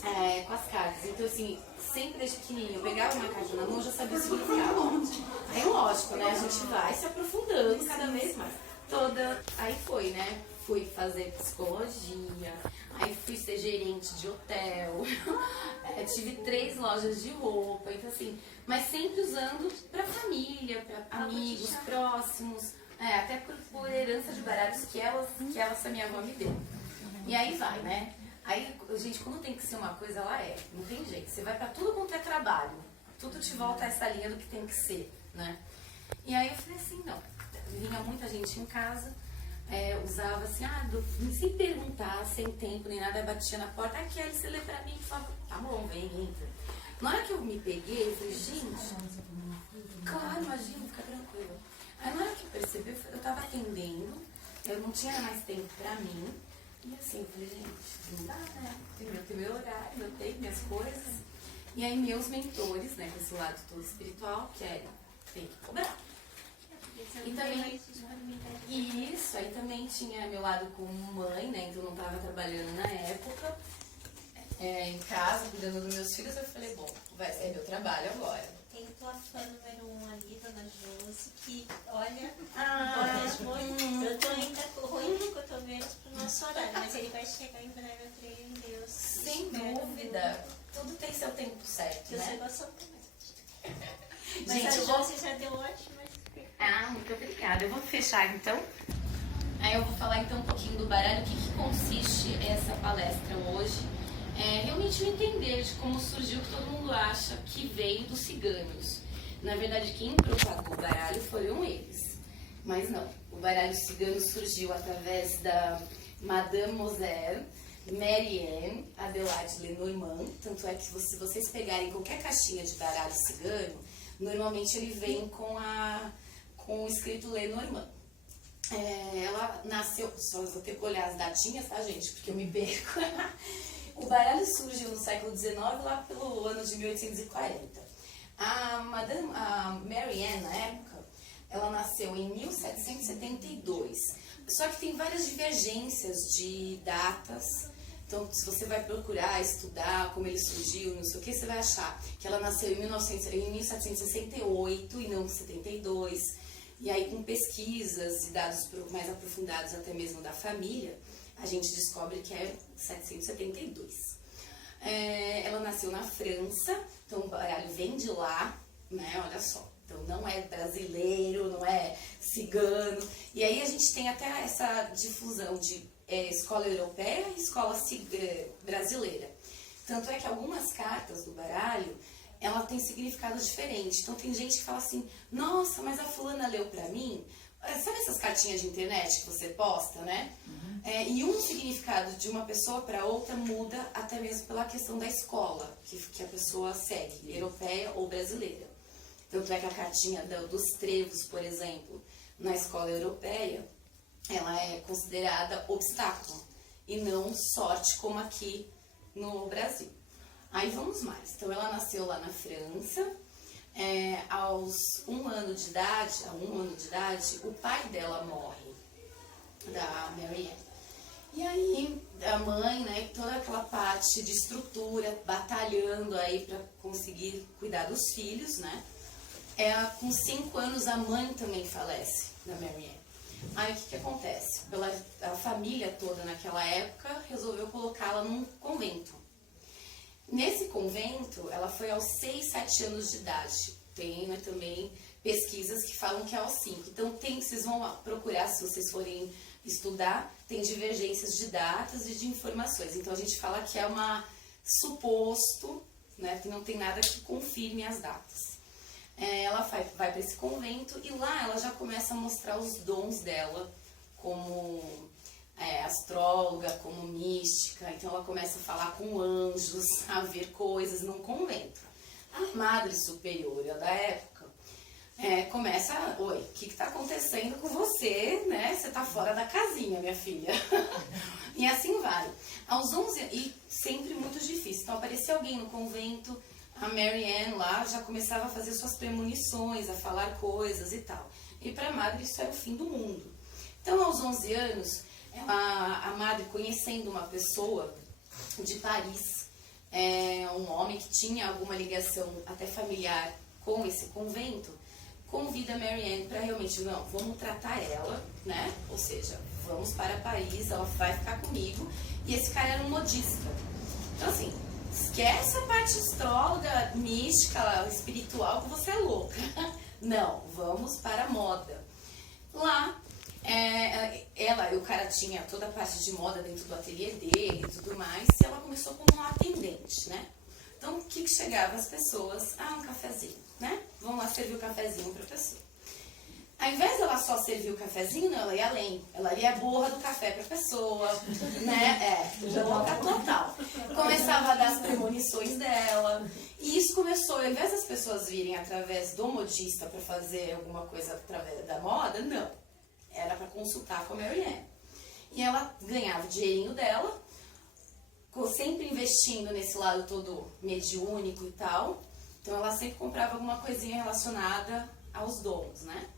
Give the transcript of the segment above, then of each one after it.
com as cartas. Então, assim, sempre desde pequenininho, eu pegava uma carta na mão, eu já sabia o significado. Aí, lógico, né? A gente vai se aprofundando cada vez mais. Aí foi, né? Fui fazer psicologia, aí fui ser gerente de hotel, tive 3 lojas de roupa, então assim, mas sempre usando pra família, pra amigos próximos, até por herança de baralhos que essa minha avó me deu. E aí vai, né? Aí, gente, quando tem que ser uma coisa, ela não tem jeito. Você vai pra tudo quanto é trabalho, tudo te volta a essa linha do que tem que ser, né? E aí eu falei assim, não, vinha muita gente em casa, usava assim, sem perguntar, sem tempo nem nada, batia na porta, Kelly, você lê pra mim e falava, tá bom, vem, entra. Na hora que eu me peguei, eu falei, gente, claro, imagina, fica tranquila. Aí na hora que eu percebi, eu tava atendendo, eu não tinha mais tempo pra mim, e assim, eu falei, gente, não dá, né? Tem meu horário, eu tenho minhas coisas. E aí meus mentores, né, com esse lado todo espiritual, que tem que cobrar. E também, isso, aí também tinha meu lado como mãe, né, então eu não estava trabalhando na época, em casa, cuidando dos meus filhos, eu falei, bom, vai ser meu trabalho agora. Tem tua fã número 1 ali, Dona Josi, que olha, eu tô ainda ruim de cotovelos pro nosso horário, mas ele vai chegar em breve, eu creio em Deus. Sem dúvida, tudo tem seu tempo certo, né? Eu gosto também. Mas Gente, a Josi já deu ótimo. Muito obrigada. Eu vou fechar então. Aí eu vou falar então um pouquinho do baralho, o que consiste essa palestra hoje. Realmente o entender de como surgiu o que todo mundo acha que veio dos ciganos. Na verdade, quem propagou o baralho foram eles. Mas não, o baralho cigano surgiu através da Madame Moser, Marianne Adelaide Lenormand. Tanto é que se vocês pegarem qualquer caixinha de baralho cigano, normalmente ele vem com o escrito Lenormand. Ela nasceu, só vou ter que olhar as datinhas, tá, gente? Porque eu me perco. O baralho surgiu no século XIX, lá pelo ano de 1840. A Mary Ann, na época, ela nasceu em 1772. Só que tem várias divergências de datas. Então, se você vai procurar, estudar como ele surgiu, não sei o que, você vai achar que ela nasceu em 1768 e não em 72. E aí, com pesquisas e dados mais aprofundados até mesmo da família, a gente descobre que é 772. Ela nasceu na França, então o baralho vem de lá, né? Olha só. Então não é brasileiro, não é cigano. E aí a gente tem até essa difusão de escola europeia e escola brasileira. Tanto é que algumas cartas do baralho, ela tem significado diferente. Então tem gente que fala assim, nossa, mas a fulana leu pra mim. Sabe essas cartinhas de internet que você posta, né? E um significado de uma pessoa para outra muda até mesmo pela questão da escola que a pessoa segue, europeia ou brasileira. Tanto é que a cartinha dos trevos, por exemplo, na escola europeia, ela é considerada obstáculo e não sorte como aqui no Brasil. Aí vamos mais. Então ela nasceu lá na França. Aos 1 ano de idade, o pai dela morre, da Mary Ann. E aí a mãe, né, toda aquela parte de estrutura, batalhando aí para conseguir cuidar dos filhos, né? Com 5 anos a mãe também falece, da Mary Ann. Aí o que acontece? A família toda naquela época resolveu colocá-la num convento. Nesse convento, ela foi aos 6, 7 anos de idade. Tem, né, também pesquisas que falam que é aos 5. Então, vocês vão procurar, se vocês forem estudar, tem divergências de datas e de informações. Então, a gente fala que é suposto, né, que não tem nada que confirme as datas. Ela vai para esse convento e lá ela já começa a mostrar os dons dela como astróloga, como mística. Então ela começa a falar com anjos, a ver coisas num convento. A madre superiora da época começa, oi, o que está acontecendo com você, né? Você está fora da casinha, minha filha. E assim vai. Aos 11, e sempre muito difícil. Então aparecia alguém no convento, a Mary Ann lá já começava a fazer suas premonições, a falar coisas e tal. E para a madre isso era o fim do mundo. Então aos 11 anos, a madre, conhecendo uma pessoa de Paris, um homem que tinha alguma ligação até familiar com esse convento, convida a Marianne para realmente, não, vamos tratar ela, né? Ou seja, vamos para Paris, ela vai ficar comigo. E esse cara era um modista. Então, assim, esquece a parte astróloga, mística, espiritual, que você é louca. Não, vamos para a moda. Lá, o cara tinha toda a parte de moda dentro do ateliê dele e tudo mais, e ela começou como uma atendente, né? Então, o que chegava as pessoas? Um cafezinho, né? Vamos lá servir o cafezinho para a pessoa. Ao invés dela só servir o cafezinho, não, ela ia além. Ela ia a borra do café para a pessoa, né? Louca total. Começava a dar as premonições dela. E isso começou, ao invés das pessoas virem através do modista para fazer alguma coisa através da moda, não. Era para consultar com a Marianne. E ela ganhava o dinheirinho dela, sempre investindo nesse lado todo mediúnico e tal. Então ela sempre comprava alguma coisinha relacionada aos dons, né?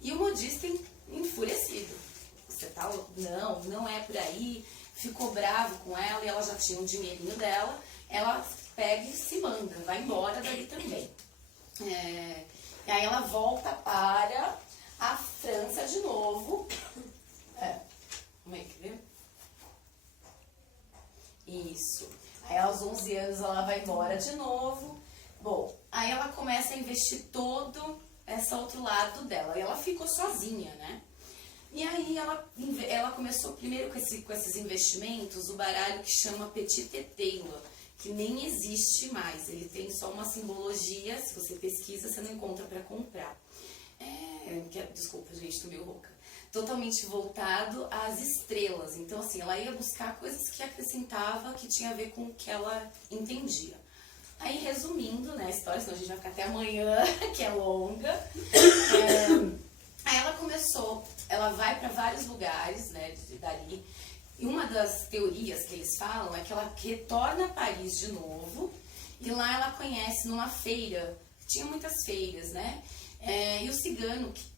E o modista enfurecido. Você tá, não é por aí. Ficou bravo com ela e ela já tinha um dinheirinho dela. Ela pega e se manda, vai embora dali também. E aí ela volta para a França de novo. Como é que vê? Isso. Aí aos 11 anos ela vai embora de novo. Bom, aí ela começa a investir todo esse outro lado dela. E ela ficou sozinha, né? E aí ela começou primeiro com esses investimentos, o baralho que chama Petit Étoile, que nem existe mais. Ele tem só uma simbologia, se você pesquisa, você não encontra para comprar. Desculpa, gente, tô meio rouca. Totalmente voltado às estrelas. Então, assim, ela ia buscar coisas que acrescentava, que tinha a ver com o que ela entendia. Aí, resumindo, né, a história, senão a gente vai ficar até amanhã, que é longa. Aí ela vai para vários lugares, né, dali. E uma das teorias que eles falam é que ela retorna a Paris de novo. E lá ela conhece numa feira, tinha muitas feiras, né? E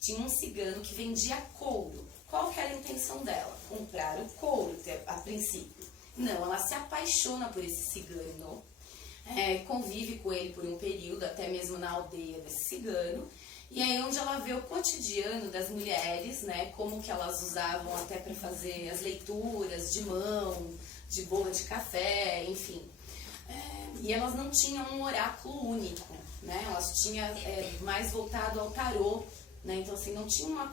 tinha um cigano que vendia couro. Qual que era a intenção dela? Comprar o couro, a princípio. Não, ela se apaixona por esse cigano, convive com ele por um período, até mesmo na aldeia desse cigano. E aí onde ela vê o cotidiano das mulheres, né, como que elas usavam até para fazer as leituras de mão, de borra de café, enfim. E elas não tinham um oráculo único, né? Elas tinham mais voltado ao tarô, né? Então, assim, não tinha uma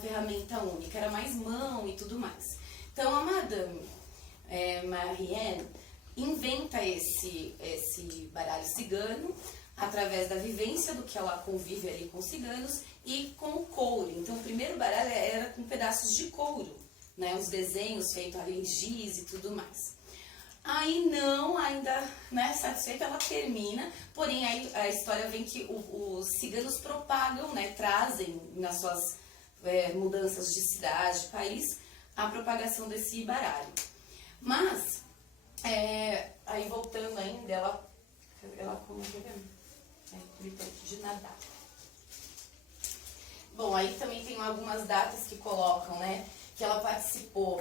ferramenta única, era mais mão e tudo mais. Então, a Madame Marianne inventa esse baralho cigano através da vivência do que ela convive ali com os ciganos e com o couro. Então, o primeiro baralho era com pedaços de couro, né? Os desenhos feitos ali em giz e tudo mais. Aí ainda, né, satisfeita, ela termina, porém aí a história vem que os ciganos propagam, né, trazem nas suas mudanças de cidade, país, a propagação desse baralho. Mas, aí voltando ainda, ela como que é? De nadar. Bom, aí também tem algumas datas que colocam, né, que ela participou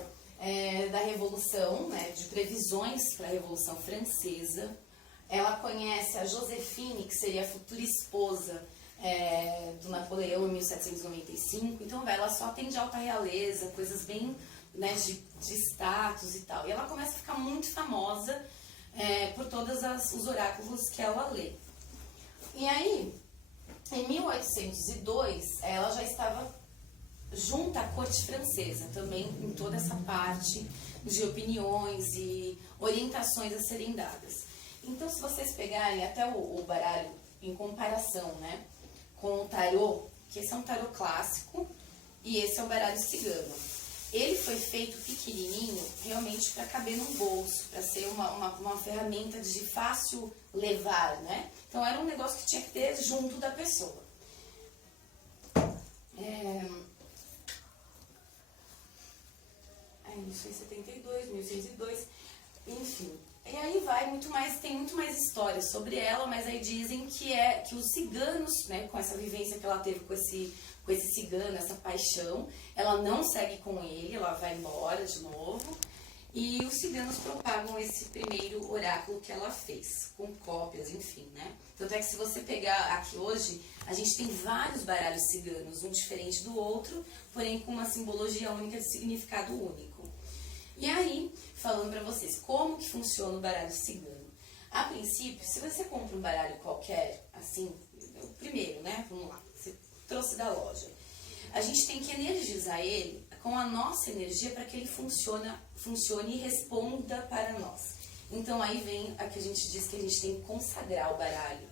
da Revolução, né, de previsões para a Revolução Francesa. Ela conhece a Joséphine, que seria a futura esposa do Napoleão em 1795. Então, ela só atende alta realeza, coisas bem, né, de status e tal. E ela começa a ficar muito famosa por todos os oráculos que ela lê. E aí, em 1802, ela já estava junto à corte francesa, também em toda essa parte de opiniões e orientações a serem dadas. Então, se vocês pegarem até o baralho em comparação, né, com o tarô, que esse é um tarô clássico e esse é o baralho cigano. Ele foi feito pequenininho, realmente para caber no bolso, para ser uma ferramenta de fácil levar, né? Então, era um negócio que tinha que ter junto da pessoa. Isso em 72, 1602, enfim. E aí tem muito mais histórias sobre ela, mas aí dizem que os ciganos, né, com essa vivência que ela teve com esse cigano, essa paixão, ela não segue com ele, ela vai embora de novo. E os ciganos propagam esse primeiro oráculo que ela fez, com cópias, enfim, né? Tanto é que se você pegar aqui hoje, a gente tem vários baralhos ciganos, um diferente do outro, porém com uma simbologia única de significado único. E aí, falando pra vocês, como que funciona o baralho cigano? A princípio, se você compra um baralho qualquer, assim, o primeiro, né? Vamos lá, você trouxe da loja. A gente tem que energizar ele com a nossa energia para que ele funcione e responda para nós. Então aí vem a que a gente diz que a gente tem que consagrar o baralho.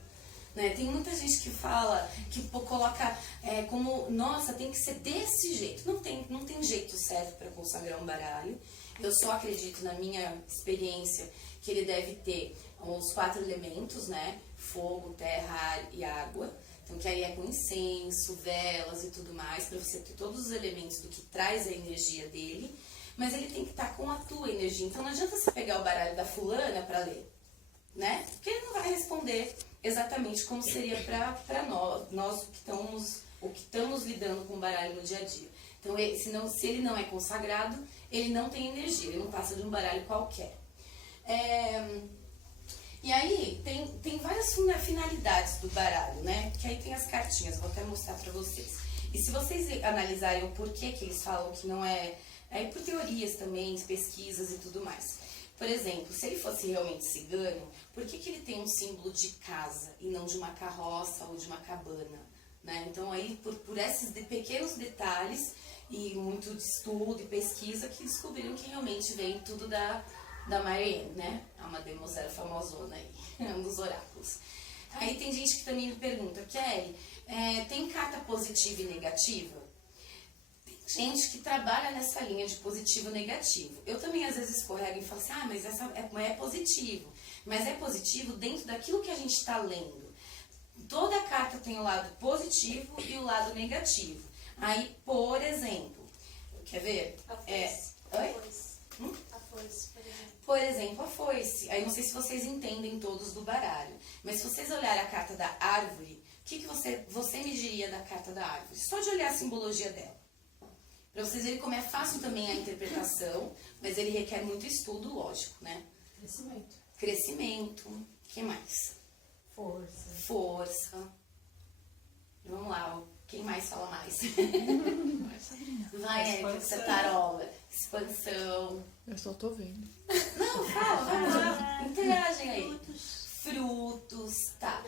Né? Tem muita gente que fala, que coloca como, nossa, tem que ser desse jeito. Não tem jeito certo para consagrar um baralho. Eu só acredito, na minha experiência, que ele deve ter os 4 elementos, né? Fogo, terra, ar e água. Então, que aí é com incenso, velas e tudo mais, para você ter todos os elementos do que traz a energia dele. Mas ele tem que estar com a tua energia. Então, não adianta você pegar o baralho da fulana para ler, né? Porque ele não vai responder exatamente como seria para nós que estamos lidando com o baralho no dia a dia. Então, se ele não é consagrado, ele não tem energia, ele não passa de um baralho qualquer. E aí, tem várias finalidades do baralho, né? Que aí tem as cartinhas, vou até mostrar pra vocês. E se vocês analisarem o porquê que eles falam que não é... É por teorias também, pesquisas e tudo mais. Por exemplo, se ele fosse realmente cigano, por que ele tem um símbolo de casa e não de uma carroça ou de uma cabana? Né? Então, aí, por esses pequenos detalhes e muito de estudo e pesquisa, que descobriram que realmente vem tudo da Marianne, né? A mademoiselle famosona aí, um dos oráculos. Aí tem gente que também me pergunta, Kelly, tem carta positiva e negativa? Tem gente que trabalha nessa linha de positivo e negativo. Eu também às vezes escorrego e falo assim, mas essa é positivo. Mas é positivo dentro daquilo que a gente está lendo. Toda carta tem o lado positivo e o lado negativo. Aí, por exemplo, quer ver? A foice. Oi? A foice, por exemplo. Por exemplo, a foice. Aí não sei se vocês entendem todos do baralho. Mas se vocês olharem a carta da árvore, o que você me diria da carta da árvore? Só de olhar a simbologia dela. Pra vocês verem como é fácil também a interpretação, mas ele requer muito estudo, lógico, né? Crescimento. O que mais? Força. Vamos lá, quem mais fala mais? Vai, Érica, você tarola. Expansão. Eu só tô vendo. Não, fala. Interagem aí. Frutos, tá.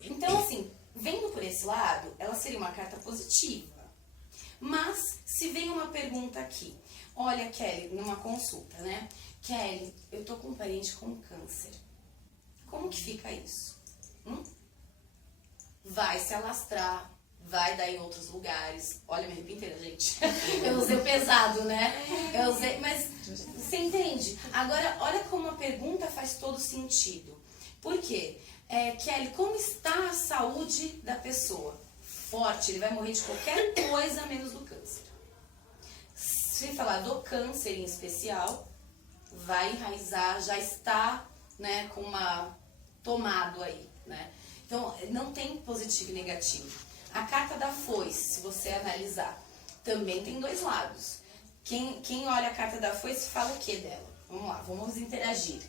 Então, assim, vendo por esse lado, ela seria uma carta positiva. Mas, se vem uma pergunta aqui, olha, Kelly, numa consulta, né? Kelly, eu tô com um parente com câncer. Como que fica isso? Vai se alastrar, vai dar em outros lugares. Olha, me arrepio inteira, gente. Eu usei o pesado, né? Mas você entende? Agora, olha como a pergunta faz todo sentido. Por quê? Kelly, como está a saúde da pessoa? Forte, ele vai morrer de qualquer coisa menos do câncer. Se falar do câncer em especial, vai enraizar, já está, né, com uma tomado aí, né? Então, não tem positivo e negativo. A carta da foice, se você analisar, também tem 2 lados. Quem olha a carta da foice fala o que dela? Vamos lá, vamos interagir.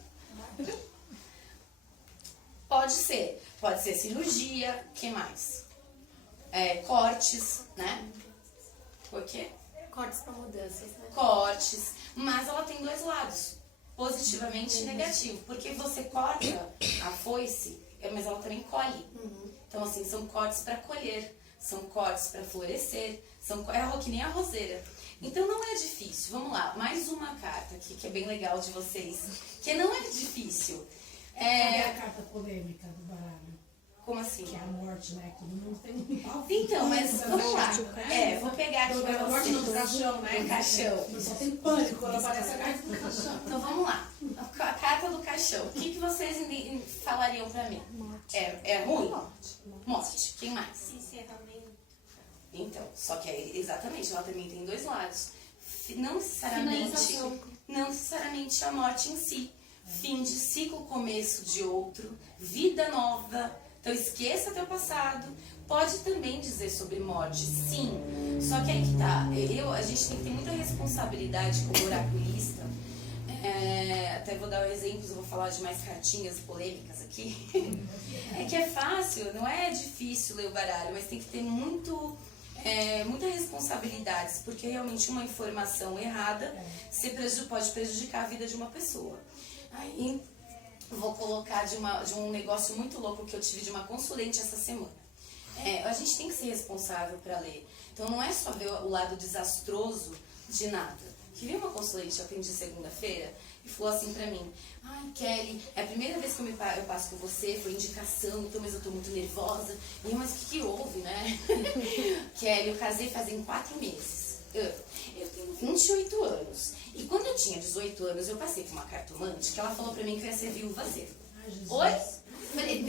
Pode ser cirurgia, o que mais? Cortes, né? O quê? Cortes para mudanças, né? Cortes, mas ela tem 2 lados, positivamente e negativo, porque você corta a foice, mas ela também colhe. Então, assim, são cortes para colher, são cortes para florescer, que nem a roseira. Então, não é difícil. Vamos lá, mais uma carta aqui, que é bem legal de vocês, que não é difícil. Cadê a carta polêmica do baralho? Como assim? Que é a morte, né? Todo mundo tem um pau. Então, mas vamos lá. Vou pegar aqui pra A morte vocês. do caixão, né? Do caixão. Só tem pânico quando aparece a carta do caixão. Então vamos lá. A carta do caixão. O que vocês falariam pra mim? É ruim? Morte. Quem mais? Encerramento. Então, só que exatamente, ela também tem 2 lados. Não necessariamente a morte em si. Fim de ciclo, começo de outro, vida nova. Então esqueça teu passado. Pode também dizer sobre morte, sim. Só que aí que tá. A gente tem que ter muita responsabilidade como oraculista Até vou dar exemplos, eu vou falar de mais cartinhas polêmicas aqui. É que é fácil, não é difícil ler o baralho, mas tem que ter muita responsabilidade, porque realmente uma informação errada pode prejudicar a vida de uma pessoa. Aí vou colocar de um negócio muito louco que eu tive de uma consulente essa semana. A gente tem que ser responsável para ler. Então não é só ver o lado desastroso de nada. Que veio uma consulente, eu atendi segunda-feira, e falou assim pra mim: ai, Kelly, é a primeira vez que eu passo com você, foi indicação, então, mas eu tô muito nervosa. E eu, mas o que houve, né? Kelly, eu casei fazem 4 meses. Eu tenho 28 anos. E quando eu tinha 18 anos, eu passei por uma cartomante que ela falou pra mim que eu ia ser viúva cedo. Oi? Falei,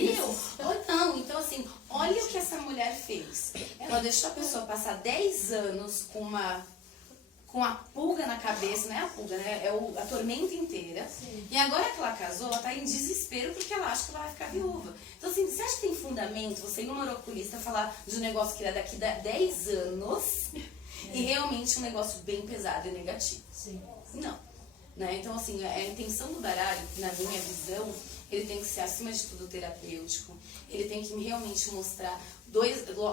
ou não. Então, assim, olha o que essa mulher fez. Ela deixou a pessoa passar 10 anos com a pulga na cabeça, não é a pulga, né? É a tormenta inteira. Sim. E agora que ela casou, ela tá em desespero porque ela acha que ela vai ficar viúva. Então, assim, você acha que tem fundamento você ir numa oculista falar de um negócio que é daqui a 10 anos e realmente um negócio bem pesado e negativo? Sim. Não. Né? Então, assim, a intenção do baralho, na minha visão, ele tem que ser, acima de tudo, terapêutico. Ele tem que realmente mostrar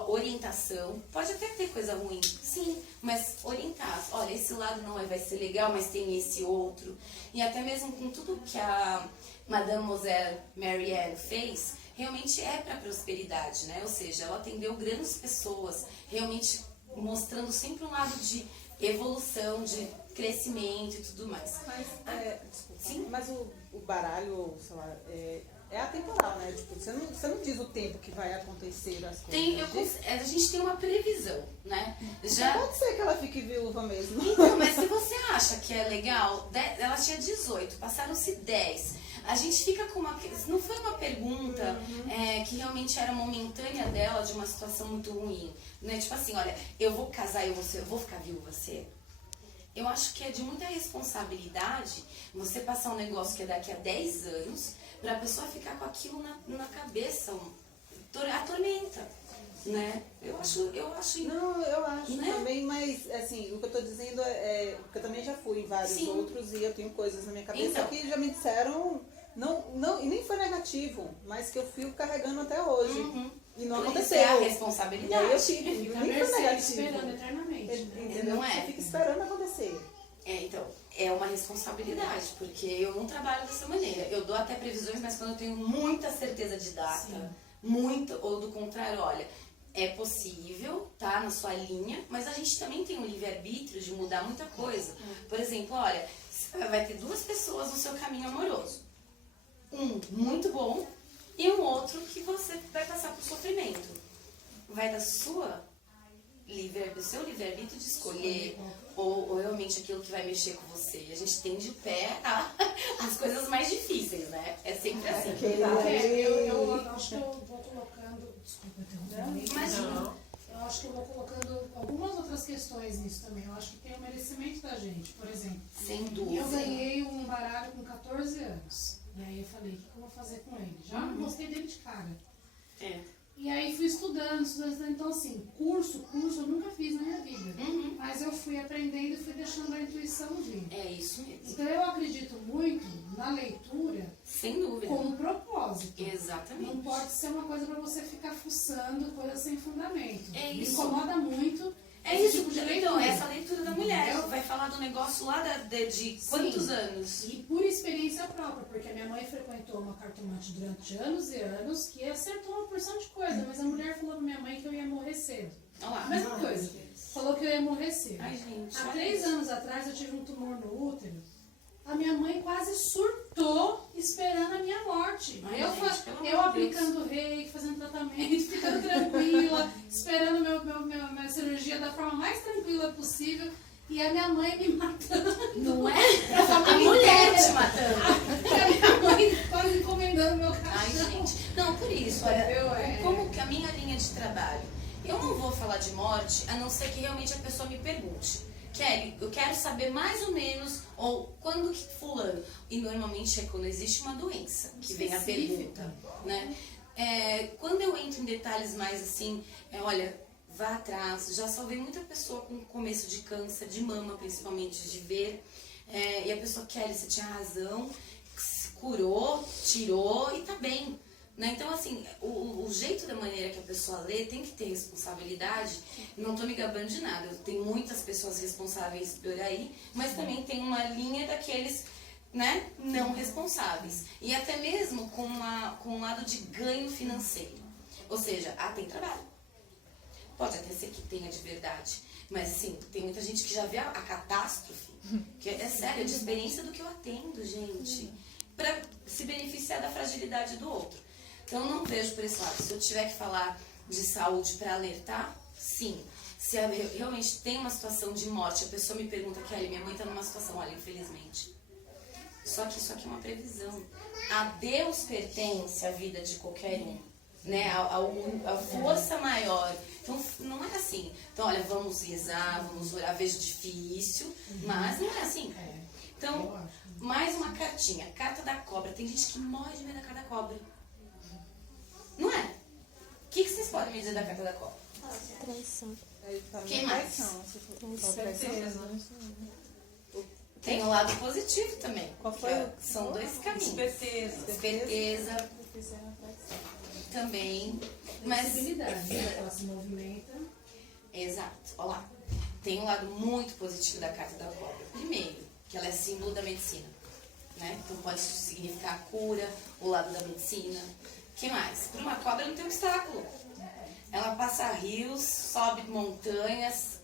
orientação. Pode até ter coisa ruim, sim, mas orientar. Olha, esse lado não vai ser legal, mas tem esse outro. E até mesmo com tudo que a Mademoiselle Marianne fez, realmente é para prosperidade, né? Ou seja, ela atendeu grandes pessoas, realmente mostrando sempre um lado de evolução, de crescimento e tudo mais. Sim? Mas o baralho, sei lá, é atemporal, né? Tipo, você não diz o tempo que vai acontecer as coisas. A gente tem uma previsão, né? Pode ser que ela fique viúva mesmo. Então, mas se você acha que é legal, ela tinha 18, passaram-se 10. A gente fica com uma... Não foi uma pergunta que realmente era momentânea dela, de uma situação muito ruim. Né? Tipo assim, olha, eu vou casar e eu vou ficar viúva cedo. Eu acho que é de muita responsabilidade você passar um negócio que é daqui a 10 anos pra pessoa ficar com aquilo na cabeça, atormenta, né? Eu acho... Não, eu acho, né? Também, mas assim, o que eu tô dizendo porque eu também já fui em vários Sim. outros e eu tenho coisas na minha cabeça Então. que já me disseram, não, e nem foi negativo, mas que eu fico carregando até hoje. E não Isso aconteceu. é a responsabilidade. E aí eu fico, e Fica nem foi negativo. esperando eternamente. Entendeu? Não é? Você fica esperando acontecer. Então, é uma responsabilidade, porque eu não trabalho dessa maneira. Eu dou até previsões, mas quando eu tenho muita certeza de data, ou do contrário, olha, é possível, tá, na sua linha, mas a gente também tem um livre-arbítrio de mudar muita coisa. Por exemplo, olha, vai ter 2 pessoas no seu caminho amoroso. Um muito bom e um outro que você vai passar por sofrimento. Vai da seu livre-arbítrio de escolher ou realmente aquilo que vai mexer com você. E a gente tem de pé as coisas mais difíceis, né? É sempre assim. Eu acho que eu vou colocando... Desculpa interromper. Imagina. Eu acho que eu vou colocando algumas outras questões nisso também. Eu acho que tem o merecimento da gente. Por exemplo, Sem dúvida. eu ganhei um baralho com 14 anos. E aí eu falei, o que eu vou fazer com ele? Já não gostei dele de cara. E aí fui estudando. Então assim, curso eu nunca fiz na minha vida. Mas eu fui aprendendo e fui deixando a intuição vir. É isso mesmo. Então eu acredito muito na leitura Sem dúvida. com um propósito. Exatamente. Não pode ser uma coisa pra você ficar fuçando coisas sem fundamento. É Me isso. incomoda muito. É esse isso, tipo de então, leitura. essa leitura da mulher vai falar do negócio lá de quantos anos? E por experiência própria, porque a minha mãe frequentou uma cartomante durante anos e anos que acertou uma porção de coisa, mas a mulher falou pra minha mãe que eu ia morrer cedo. Olha lá. Mesma coisa. Falou que eu ia morrer cedo. Ai, gente. Há olha 3 isso. anos atrás eu tive um tumor no útero. A minha mãe quase surtou esperando a minha morte. Ai, eu gente, pelo amor eu de aplicando reiki, fazendo tratamento, ficando tranquila, esperando minha cirurgia da forma mais tranquila possível. E a minha mãe me matando. Não é? A A mulher te matando. a minha mãe quase encomendando meu caixão. Ai, gente. Não, por isso, olha, como que a minha linha de trabalho, eu não vou falar de morte, a não ser que realmente a pessoa me pergunte. Kelly, eu quero saber mais ou menos, ou quando que fulano. E normalmente é quando existe uma doença que vem a pergunta, né? Quando eu entro em detalhes mais assim, olha, vá atrás. Já salvei muita pessoa com começo de câncer, de mama principalmente, de ver e a pessoa, Kelly, você tinha razão, se curou, tirou e tá bem. Né? Então, assim, o jeito da maneira que a pessoa lê tem que ter responsabilidade. Não tô me gabando de nada, tem muitas pessoas responsáveis por aí, mas também tem uma linha daqueles, né, não responsáveis. E até mesmo com um lado de ganho financeiro. Ou seja, tem trabalho. Pode até ser que tenha de verdade, mas assim, tem muita gente que já vê a catástrofe, que é sério, de experiência do que eu atendo, gente, para se beneficiar da fragilidade do outro. Então, eu não vejo por esse lado. Se eu tiver que falar de saúde para alertar, sim. Se eu realmente tem uma situação de morte, a pessoa me pergunta, Kelly, minha mãe está numa situação, olha, infelizmente. Só que isso aqui é uma previsão. A Deus pertence a vida de qualquer um, né? A força maior. Então, não é assim. Então, olha, vamos rezar, vamos orar. Vejo difícil, mas não é assim. Então, mais uma cartinha. Carta da cobra. Tem gente que morre de medo da carta da cobra. Não é? O que vocês podem me dizer da carta da cobra? Traição. Quem mais? Certeza. Tem o lado positivo também. Qual foi? São dois caminhos. Esperteza. Também. Mas, Sensibilidade, né? Ela se movimenta. exato. Olha lá. Tem um lado muito positivo da carta da cobra. Primeiro, que ela é símbolo da medicina. Né? Então pode significar a cura, o lado da medicina. O que mais? Para uma cobra não tem obstáculo. Ela passa rios, sobe montanhas,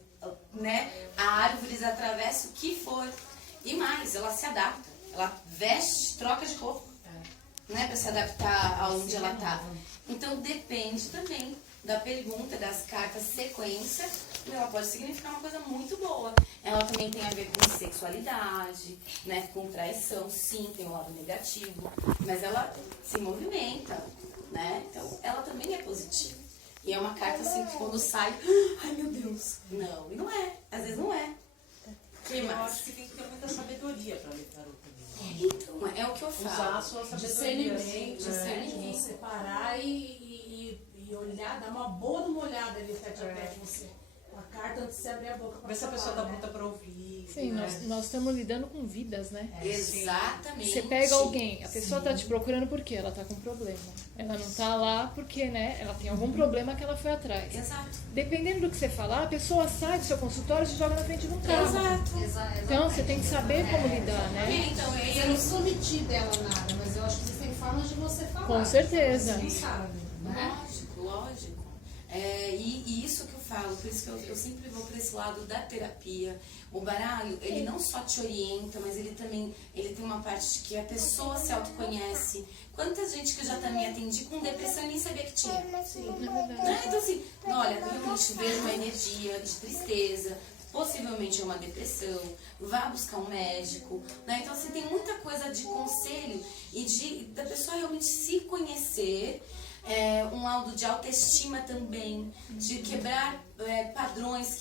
né? Árvores, atravessa o que for. E mais, ela se adapta. Ela veste, troca de roupa, né? Para se adaptar aonde ela está. Então depende também da pergunta, das cartas sequência. Ela pode significar uma coisa muito boa. Ela também tem a ver com sexualidade, né? Com traição, sim, tem um lado negativo. Mas ela se movimenta, né? Então ela também é positiva. E é uma carta assim que quando sai, ai meu Deus. Não, e não é. Às vezes não é. Eu acho que tem que ter muita sabedoria para ler tarô também. Então, é o que eu Usar falo. a sua sabedoria. Discernimento, separar e olhar, dar uma boa olhada ali tete a tete você. A carta antes de você abrir a boca pra Ver se a falar, pessoa tá né? pronta para ouvir. Sim, né? nós estamos lidando com vidas, né? Exatamente. Você pega alguém, a pessoa tá te procurando porque ela tá com problema. Ela não tá lá porque, né, ela tem algum problema que ela foi atrás. Exato. Dependendo do que você falar, a pessoa sai do seu consultório e se joga na frente de um carro. Exato. Então você tem que saber como lidar, né? Então, Você não precisa omitir dela nada, mas eu acho que existem formas de você falar. Com certeza. Você não sabe, né? Lógico. E isso que eu falo, por isso que eu sempre vou para esse lado da terapia. O baralho, ele não só te orienta, mas ele também tem uma parte que a pessoa se autoconhece. Quanta gente que eu já também atendi com depressão e nem sabia que tinha. Né? Então assim, olha, realmente vejo uma energia de tristeza, possivelmente é uma depressão, vá buscar um médico, né? Então assim, tem muita coisa de conselho e da pessoa realmente se conhecer. Um lado de autoestima também, de quebrar padrões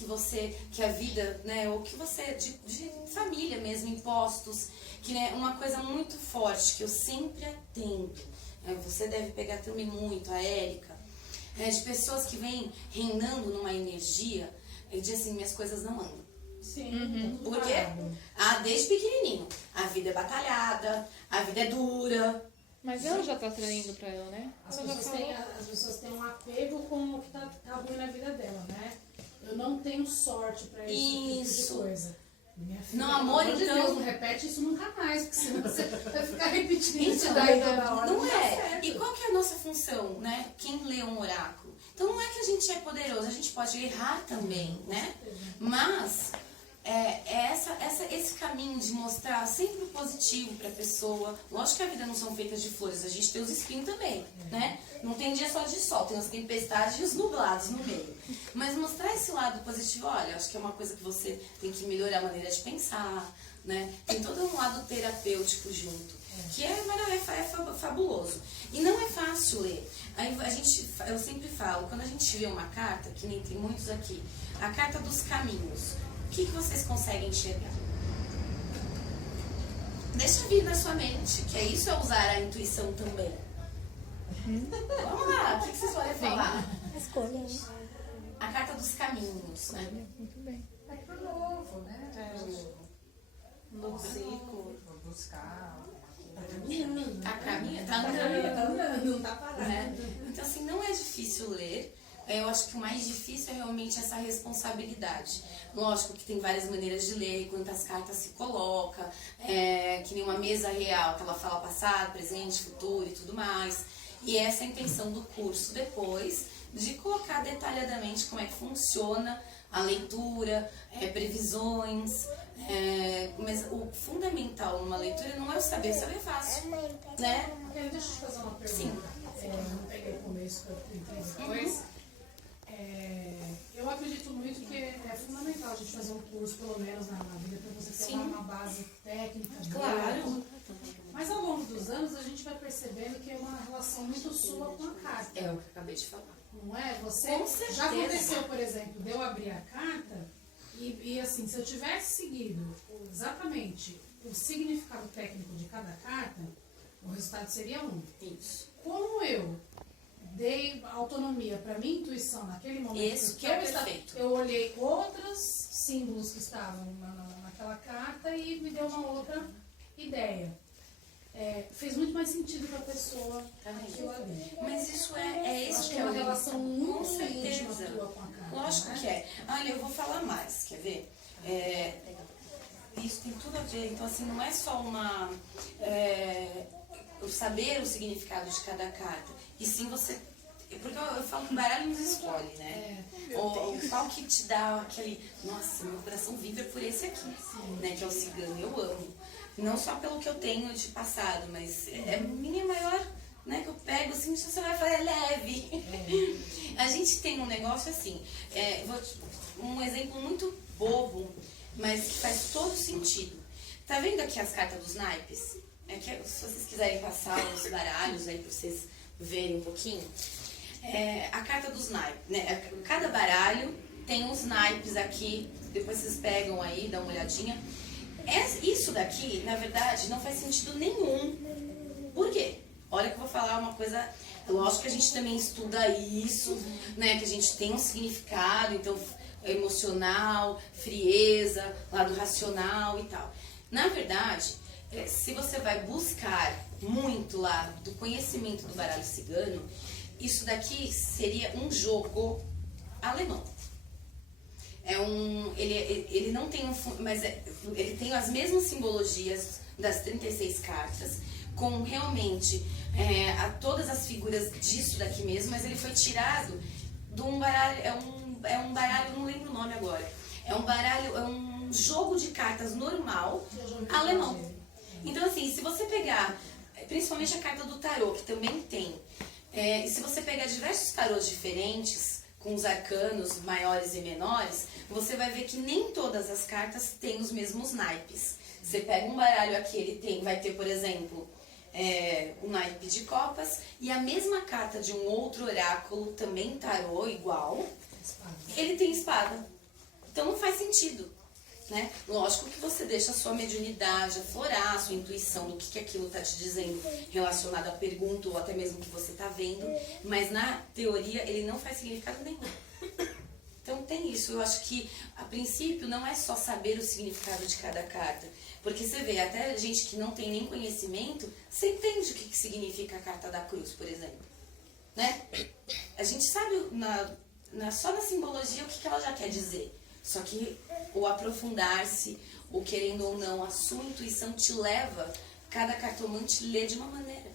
que a vida, né, ou que você, de família mesmo, impostos, que é uma coisa muito forte que eu sempre atendo, você deve pegar também muito, a Érica, de pessoas que vêm reinando numa energia de assim, minhas coisas não andam. Sim. Por quê? Desde pequenininho, a vida é batalhada, a vida é dura. Mas ela já tá traindo pra ela, né? As Ela já pessoas têm um apego com o que tá ruim na vida dela, né? Eu não tenho sorte pra isso. Tipo de coisa. Minha filha, Não, amor, pelo de então- Deus, não repete isso nunca mais, porque senão você vai ficar repetindo isso Então, daí toda hora. não dá é. certo. E qual que é a nossa função, né? Quem lê um oráculo? Então não é que a gente é poderoso, a gente pode errar também, né? Mas esse caminho de mostrar sempre o positivo para a pessoa. Lógico que a vida não são feitas de flores, a gente tem os espinhos também, né? Não tem dia só de sol, tem as tempestades e os nublados no meio. Mas mostrar esse lado positivo, olha, acho que é uma coisa que você tem que melhorar a maneira de pensar, né? Tem todo um lado terapêutico junto, que é fabuloso. E não é fácil ler. Aí eu sempre falo, quando a gente vê uma carta, que nem tem muitos aqui, a carta dos caminhos, o que vocês conseguem enxergar? Deixa vir na sua mente, que isso é usar a intuição também. Vamos lá, o que vocês podem falar? escolha, né? A carta dos caminhos, né? Muito bem. É pro novo, né? Um novo ciclo. Vou buscar. A caminha tá Tá andando, não tá parado. né? Então, assim, não é difícil ler. Eu acho que o mais difícil é realmente essa responsabilidade. Lógico que tem várias maneiras de ler, quantas cartas se coloca, que nem uma mesa real, que ela fala passado, presente, futuro e tudo mais. E essa é a intenção do curso depois, de colocar detalhadamente como é que funciona a leitura, previsões. Mas o fundamental numa leitura não é o saber é fácil, né? Deixa eu te fazer uma pergunta. Sim. Não peguei o começo, que eu entrei depois. Eu acredito muito que é fundamental a gente fazer um curso, pelo menos na vida, para você ter uma base técnica. Claro. Mas ao longo dos anos a gente vai percebendo que é uma relação muito sua com a carta. É o que eu acabei de falar. Não é? Você Com certeza. já aconteceu, por exemplo, de eu abrir a carta e assim, se eu tivesse seguido exatamente o significado técnico de cada carta, o resultado seria um. Isso. Como eu dei autonomia para minha intuição naquele momento, Isso que é perfeito. eu olhei outros símbolos que estavam naquela carta e me deu uma outra ideia. Fez muito mais sentido para a pessoa aquilo ali. Mas isso é isso Acho que que é uma o- relação com muito certeza. íntima tua com a carta. Lógico né? que é. Olha, eu vou falar mais, quer ver? Isso tem tudo a ver. Então, assim, não é só o saber o significado de cada carta. E sim você... Porque eu falo que o baralho nos escolhe, né? O qual que te dá aquele... Nossa, meu coração vibra por esse aqui, né? Que é o cigano. Eu amo. Não só pelo que eu tenho de passado, mas é minha maior... Né, que eu pego assim, você vai falar, é leve. A gente tem um negócio assim, um exemplo muito bobo, mas que faz todo sentido. Tá vendo aqui as cartas dos naipes? Se vocês quiserem passar os baralhos aí pra vocês verem um pouquinho. A carta dos naipes, né? Cada baralho tem uns naipes aqui, depois vocês pegam aí, dão uma olhadinha. Isso daqui, na verdade, não faz sentido nenhum. Por quê? Olha que eu vou falar uma coisa, lógico que a gente também estuda isso, né, que a gente tem um significado, então emocional, frieza, lado racional e tal. Na verdade, se você vai buscar muito lá do conhecimento do baralho cigano, isso daqui seria um jogo alemão. Ele não tem mas ele tem as mesmas simbologias das 36 cartas, com realmente todas as figuras disso daqui mesmo, mas ele foi tirado de um baralho, é um baralho, não lembro o nome agora, é um jogo de cartas normal alemão. Então assim, se você pegar, principalmente a carta do tarô, que também tem, se você pegar diversos tarôs diferentes, com os arcanos maiores e menores, você vai ver que nem todas as cartas têm os mesmos naipes. Você pega um baralho aqui, vai ter, por exemplo, o naipe de copas, e a mesma carta de um outro oráculo, também tarô, igual, ele tem espada. Então não faz sentido, né? Lógico que você deixa a sua mediunidade aflorar, a sua intuição do que aquilo está te dizendo relacionado à pergunta ou até mesmo que você está vendo, mas na teoria ele não faz significado nenhum. Então tem isso, eu acho que a princípio não é só saber o significado de cada carta, porque você vê, até gente que não tem nem conhecimento, você entende o que significa a carta da cruz, por exemplo, né? A gente sabe só na simbologia o que ela já quer dizer, só que o aprofundar-se, ou querendo ou não, a sua intuição te leva, cada cartomante lê de uma maneira,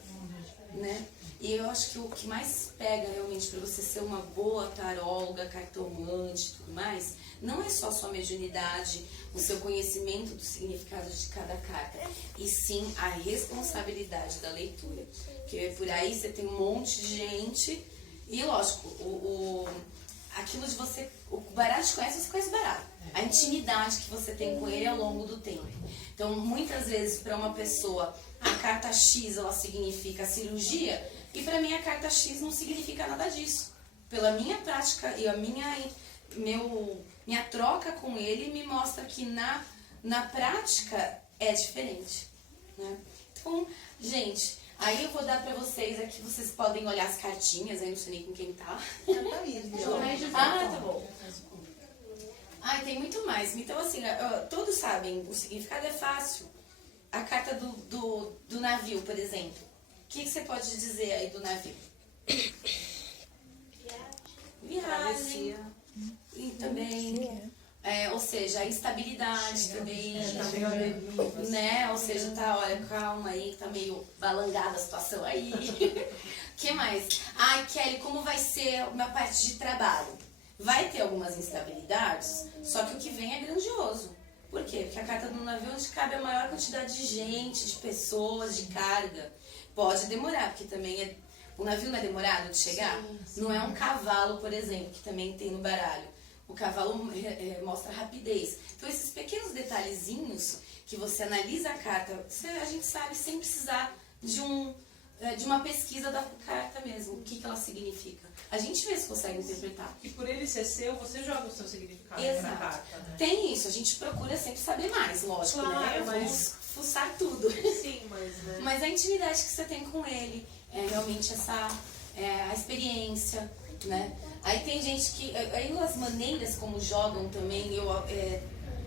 né? E eu acho que o que mais pega realmente para você ser uma boa taróloga, cartomante e tudo mais, não é só a sua mediunidade, o seu conhecimento do significado de cada carta, e sim a responsabilidade da leitura. Porque por aí você tem um monte de gente, e lógico, aquilo de você, o baralho te conhece, você conhece o baralho. A intimidade que você tem com ele ao longo do tempo. Então, muitas vezes, para uma pessoa, a carta X, ela significa cirurgia, e para mim a carta X não significa nada disso. Pela minha prática e a minha troca com ele me mostra que na prática é diferente, né? Então, gente, aí eu vou dar pra vocês aqui, vocês podem olhar as cartinhas, aí não sei nem com quem tá. Já tá aí, tá bom. Ai, tem muito mais. Então, assim, todos sabem, o significado é fácil. A carta do navio, por exemplo. O que você pode dizer aí do navio? Viagem. E também... ou seja, a instabilidade também, né? Ou seja, tá, olha, calma aí, que tá meio balangada a situação aí. Que mais? Ai, Kelly, como vai ser uma parte de trabalho? Vai ter algumas instabilidades, só que o que vem é grandioso. Por quê? Porque a carta do navio é onde cabe a maior quantidade de gente, de pessoas, de carga. Pode demorar, porque também o navio não é demorado de chegar? Sim. Não é um cavalo, por exemplo, que também tem no baralho. O cavalo mostra rapidez. Então, esses pequenos detalhezinhos que você analisa a carta, a gente sabe sem precisar de uma pesquisa da carta mesmo. O que ela significa. A gente mesmo consegue interpretar. E por ele ser seu, você joga o seu significado na carta, né? Tem isso. A gente procura sempre saber mais, lógico, claro, né? Vamos fuçar tudo. Sim, mas... Né? Mas a intimidade que você tem com ele, realmente a experiência, né? Aí tem gente que... Aí as maneiras como jogam também,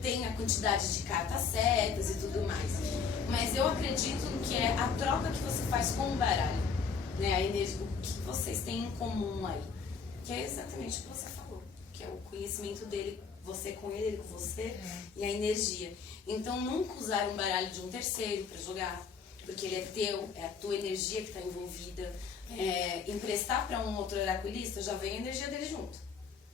tem a quantidade de cartas certas e tudo mais. Mas eu acredito que é a troca que você faz com o baralho, né? A energia, o que vocês têm em comum aí. Que é exatamente o que você falou. Que é o conhecimento dele, você com ele com você, e a energia. Então nunca usar um baralho de um terceiro para jogar, porque ele é teu, é a tua energia que está envolvida. Emprestar para um outro oraculista, já vem a energia dele junto.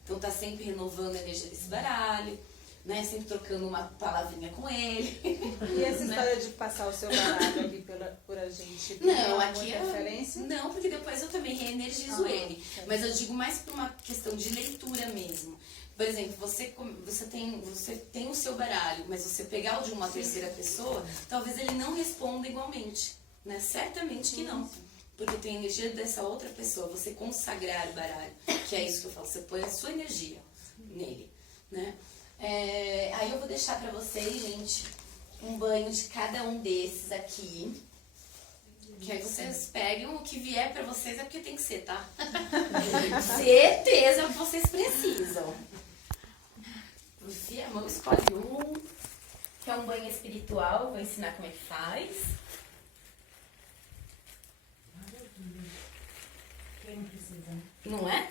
Então tá sempre renovando a energia desse baralho, né? Sempre trocando uma palavrinha com ele. E essa história de passar o seu baralho ali por a gente? Não, aqui referência? Não, porque depois eu também reenergizo ele. Mas eu digo mais por uma questão de leitura mesmo. Por exemplo, você tem o seu baralho, mas você pegar o de uma terceira pessoa, talvez ele não responda igualmente, né? Certamente que não. Porque tem a energia dessa outra pessoa, você consagrar o baralho, que é isso que eu falo, você põe a sua energia nele, né? Aí eu vou deixar pra vocês, gente, um banho de cada um desses aqui. Que aí vocês peguem o que vier pra vocês, é porque tem que ser, tá? Certeza que vocês precisam. Enfia a mão, escolhe um, que é um banho espiritual, vou ensinar como é que faz. Não é?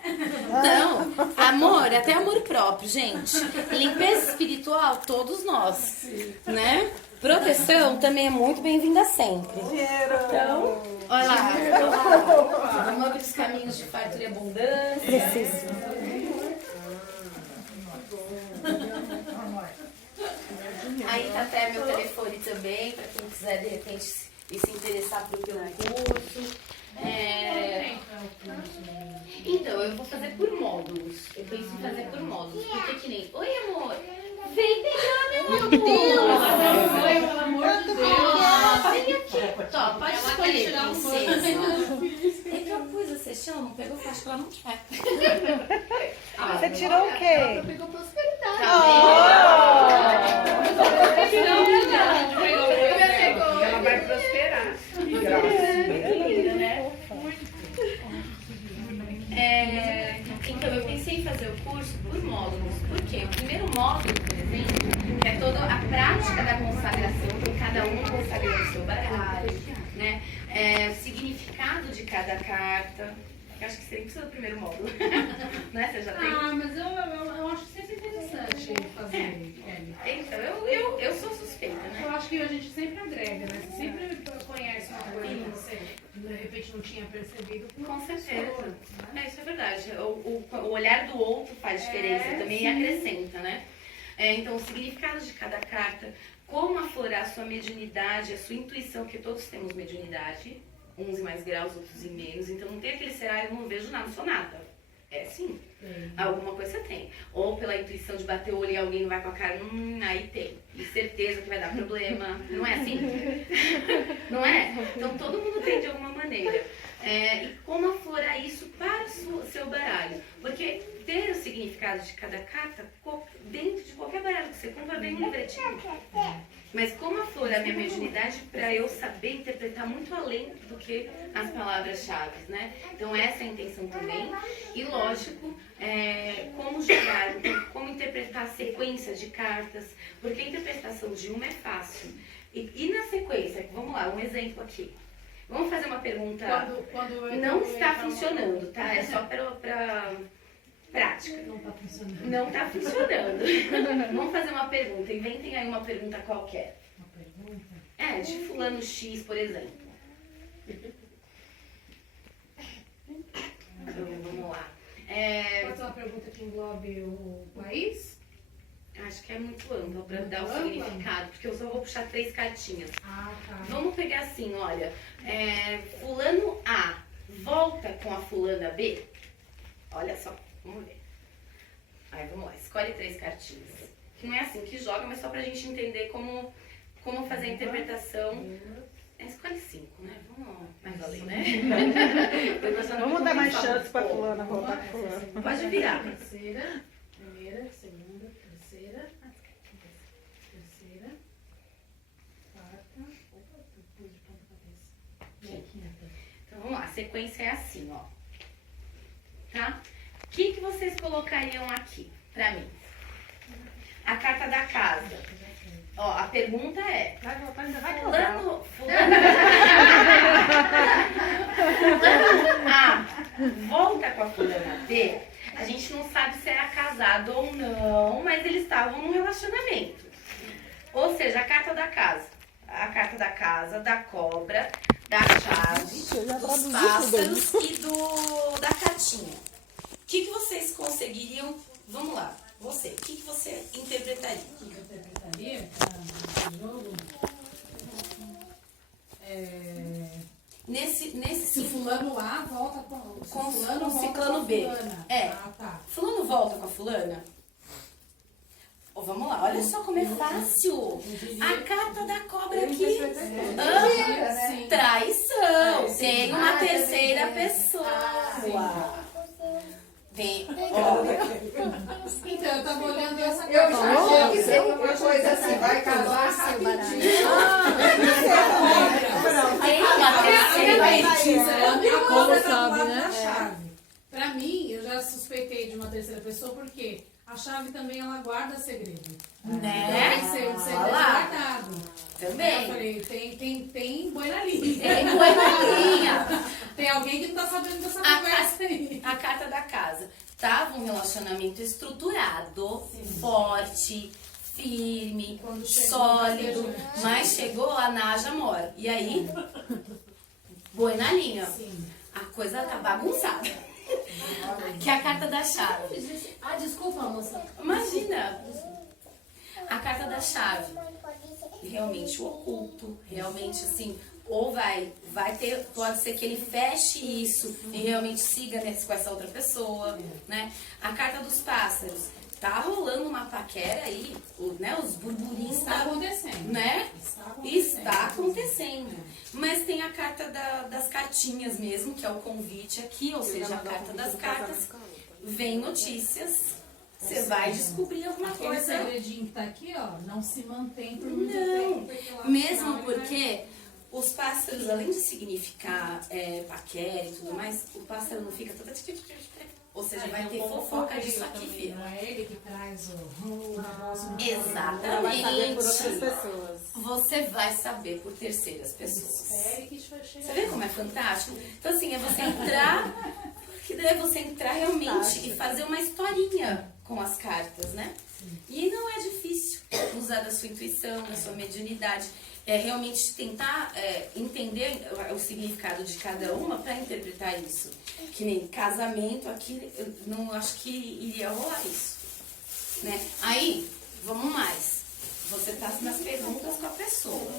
Não. Amor, até amor próprio, gente. Limpeza espiritual, todos nós. Né? Proteção também é muito bem-vinda sempre. Então, olha lá. Vamos abrir os caminhos de fartura e abundância. Aí tá até meu telefone também, para quem quiser de repente se interessar pelo curso. Então, eu vou fazer por módulos. Eu penso em fazer por módulos. Porque que nem... Oi, amor! Vem pegar, meu amor! Pelo amor de Deus! Vem aqui. Tó, pode escolher, princesa. É que eu pus a cestinha, ela não pegou, acho que ela não quer. Você tirou o quê? Ela pegou prosperidade. Ela vai prosperar. Então, eu pensei em fazer o curso por módulos. Por quê? O primeiro módulo, por exemplo, é toda a prática da consagração, que cada um consagrando o seu baralho, né? O significado de cada carta. Eu acho que você nem precisa do primeiro módulo. Né? Você já tem? Mas eu acho sempre interessante fazer, Kelly. Então, eu sou suspeita, né? Eu acho que a gente sempre agrega, né? Você sempre conhece uma coisa que você, de repente, não tinha percebido. Com certeza. Isso é verdade. O olhar do outro faz diferença também e acrescenta, né? Então, o significado de cada carta, como aflorar a sua mediunidade, a sua intuição, porque todos temos mediunidade, uns em mais graus, outros em menos. Então, não tem aquele eu não vejo nada, não sou nada. É sim. Alguma coisa você tem. Ou pela intuição de bater o olho e alguém não vai com a cara, aí tem. E certeza que vai dar problema. Não é assim? Não é? Então todo mundo tem de alguma maneira. E como aflorar isso para o seu baralho. Porque ter o significado de cada carta, dentro de qualquer baralho que você compra, vem um livretinho. Mas como aflorar minha mediunidade para eu saber interpretar muito além do que as palavras-chave, né? Então essa é a intenção também. E lógico, como jogar, como interpretar a sequência de cartas, porque a interpretação de uma é fácil. E na sequência, vamos lá, um exemplo aqui. Vamos fazer uma pergunta. Não está funcionando, tá? É só para prática. Não tá funcionando. Não está funcionando. Vamos fazer uma pergunta. Inventem aí uma pergunta qualquer. Uma pergunta? De fulano X, por exemplo. Vamos lá. Pode ser uma pergunta que englobe o país? Acho que é muito amplo para dar o significado, porque eu só vou puxar 3 cartinhas. Ah, tá. Vamos pegar assim, olha. Fulano A volta com a fulana B? Olha só, vamos ver. Aí, vamos lá, escolhe 3 cartinhas. Que não é assim que joga, mas só pra gente entender como fazer a interpretação. Escolhe 5, né? Vamos mais além, né? Vamos dar mais chance pra fulana voltar com fulano. Pode virar. Terceira, primeira, segunda, terceira, quarta, opa, pus de ponta cabeça. E a quinta. Então vamos lá, a sequência é assim, ó. Tá? O que vocês colocariam aqui pra mim? A carta da casa. Ó, a pergunta é: fulano A volta com a fulana B? A gente não sabe se era casado ou não, mas eles estavam num relacionamento. Ou seja, a carta da casa. A carta da casa, da cobra, da chave, dos pássaros e da cartinha. O que vocês conseguiriam? Vamos lá, você. O que você interpretaria? O que eu interpretaria no jogo? Se o fulano A volta com o ciclano B. Ah, tá. Fulano volta com a fulana? Vamos lá, olha só como é fácil. A carta da cobra aqui. Traição. Tem uma terceira pessoa. Tem. Então, eu tava olhando essa carta. Eu já achei que seria uma coisa assim, vai casar rapidinho. Tem uma terceira. Como sabe, né? Chave. Pra mim, eu já suspeitei de uma terceira pessoa, porque a chave também, ela guarda segredo. Né? Tem que ser um segredo guardado. Também. Eu falei, tem boi na linha. Tem boi na linha. Tem alguém que não tá sabendo dessa conversa aí. A carta da casa. Tava um relacionamento estruturado, forte, firme, sólido, mas chegou a Naja Mor. E aí, boi na linha. Sim. A coisa tá bagunçada. Que é a carta da chave. Desculpa, moça. Imagina. A carta da chave. Realmente o oculto. Realmente assim. Ou vai ter, pode ser que ele feche isso e realmente siga com essa outra pessoa, né? A carta dos pássaros. Tá rolando uma paquera aí, né? Os burburinhos. Está acontecendo. Né? Está acontecendo. Mas tem a carta das cartinhas mesmo, que é o convite aqui, ou seja, a carta das cartas. Vem notícias. Você vai descobrir alguma Aquele coisa. segredinho que tá aqui, ó, não se mantém por muito tempo. Não, mesmo porque os pássaros, além de significar paquera e tudo mais, o pássaro não fica toda... Ou seja, vai ter fofoca disso aqui, filho. Não é ele que traz o negócio. Exatamente. Por outras pessoas. Você vai saber por terceiras pessoas. Espere que isso vai chegar. Você vê como é fantástico? Então, assim, é você entrar... Que daí é você entrar realmente e fazer uma historinha com as cartas, né? E não é difícil usar da sua intuição, da sua mediunidade. É realmente tentar entender o significado de cada uma para interpretar isso. Que nem casamento aqui, eu não acho que iria rolar isso. Né? Aí, vamos mais. Você tá nas perguntas com a pessoa.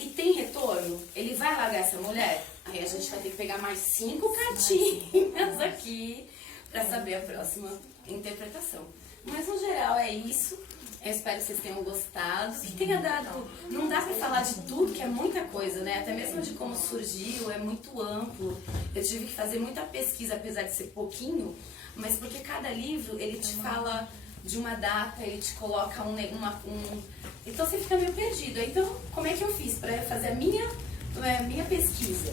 E tem retorno? Ele vai largar essa mulher? Aí a gente vai ter que pegar mais 5 cartinhas aqui para saber a próxima interpretação. Mas no geral é isso. Eu espero que vocês tenham gostado. Que tenha dado. Não dá pra falar de tudo, que é muita coisa, né? Até mesmo de como surgiu, é muito amplo. Eu tive que fazer muita pesquisa, apesar de ser pouquinho, mas porque cada livro ele te fala de uma data, ele te coloca então você fica meio perdido. Então, como é que eu fiz para fazer a minha pesquisa?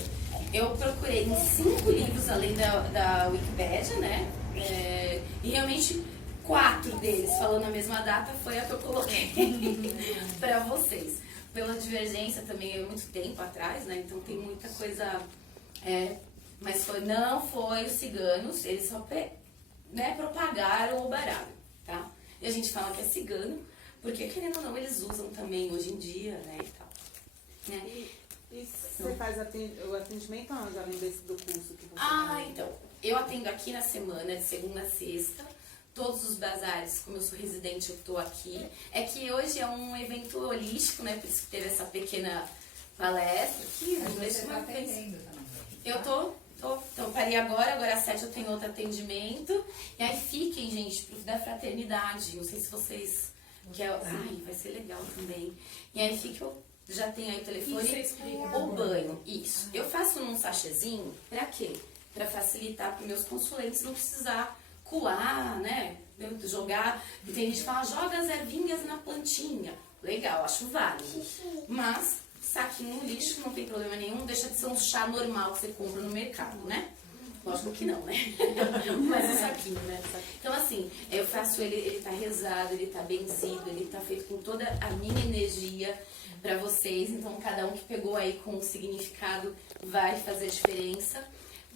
Eu procurei em 5 livros além da Wikipédia, né? E realmente 4 deles falando a mesma data foi a que eu coloquei para vocês. Pela divergência também é muito tempo atrás, né? Então tem muita coisa. Mas não foi os ciganos, eles só propagaram o baralho, tá? E a gente fala que é cigano, porque querendo ou não, eles usam também hoje em dia, né? E tal. Né? E você faz o atendimento onde, além do curso que você Então, eu atendo aqui na semana, de segunda a sexta, todos os bazares, como eu sou residente, eu tô aqui. É que hoje é um evento holístico, né? Por isso que teve essa pequena palestra aqui. Mas você tá atendendo também. Eu tô. Então, parei agora às 7 eu tenho outro atendimento. E aí fiquem, gente, pro da fraternidade. Não sei se vocês querem. Vai ser legal também. E aí eu já tenho aí o telefone ou banho. Isso. Eu faço num sachêzinho, pra quê? Pra facilitar para meus consulentes não precisar coar, né? Jogar. E tem gente que fala, joga as ervinhas na plantinha. Legal, acho válido. Mas saquinho no lixo, não tem problema nenhum, deixa de ser um chá normal que você compra no mercado, né? Lógico que não, né? Mas o saquinho, né? Então assim, eu faço ele tá rezado, ele tá benzido, ele tá feito com toda a minha energia pra vocês. Então cada um que pegou aí com o significado vai fazer diferença.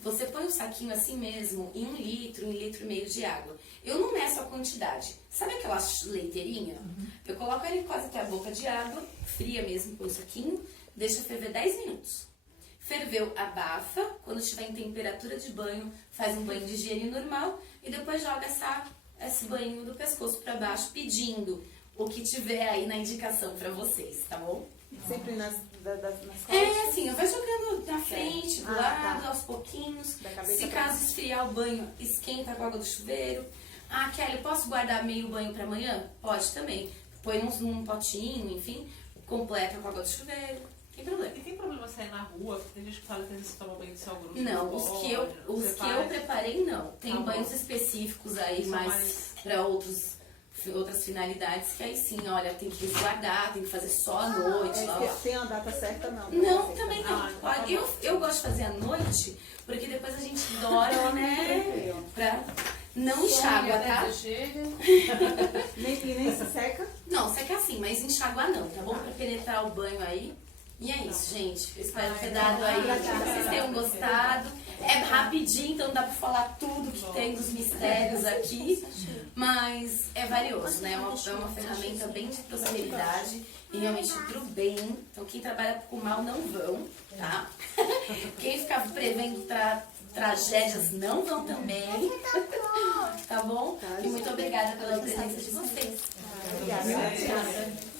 Você põe o saquinho assim mesmo em 1 litro, 1,5 litros de água. Eu não meço a quantidade. Sabe aquela leiteirinha? Eu coloco ele quase até a boca de água, fria mesmo, põe o saquinho, deixa ferver 10 minutos. Ferveu, abafa. Quando estiver em temperatura de banho, faz um banho de higiene normal e depois joga esse banho do pescoço para baixo, pedindo o que tiver aí na indicação para vocês, tá bom? Sempre nas Assim, eu vou jogando na frente, do lado, aos pouquinhos. Se caso esfriar o banho, esquenta com a água do chuveiro. Kelly, posso guardar meio banho para amanhã? Pode também. Põe num potinho, enfim, completa com a água do chuveiro. Tem problema. E tem problema sair na rua? Tem gente que fala que você toma banho de sal grosso. Não, os que eu preparei não. Tem banhos específicos aí, mais para outras finalidades, que aí sim, olha, tem que resguardar, tem que fazer só à noite. Tem uma data certa, não? Não, também não. Eu gosto de fazer à noite, porque depois a gente dorme, né? Pra não enxágua, tá? Nem se seca? Não, seca assim, mas enxágua não, tá bom? Pra penetrar o banho aí. E é isso, gente. Eu espero ter dado aí, vocês tenham gostado. É rapidinho, então não dá pra falar tudo que tem dos mistérios aqui. Mas é valioso, né? É uma ferramenta bem de prosperidade e realmente pro bem. Então quem trabalha com mal não vão, tá? Quem fica prevendo tragédias não vão também. Tá bom? E muito obrigada pela presença de vocês. Obrigada.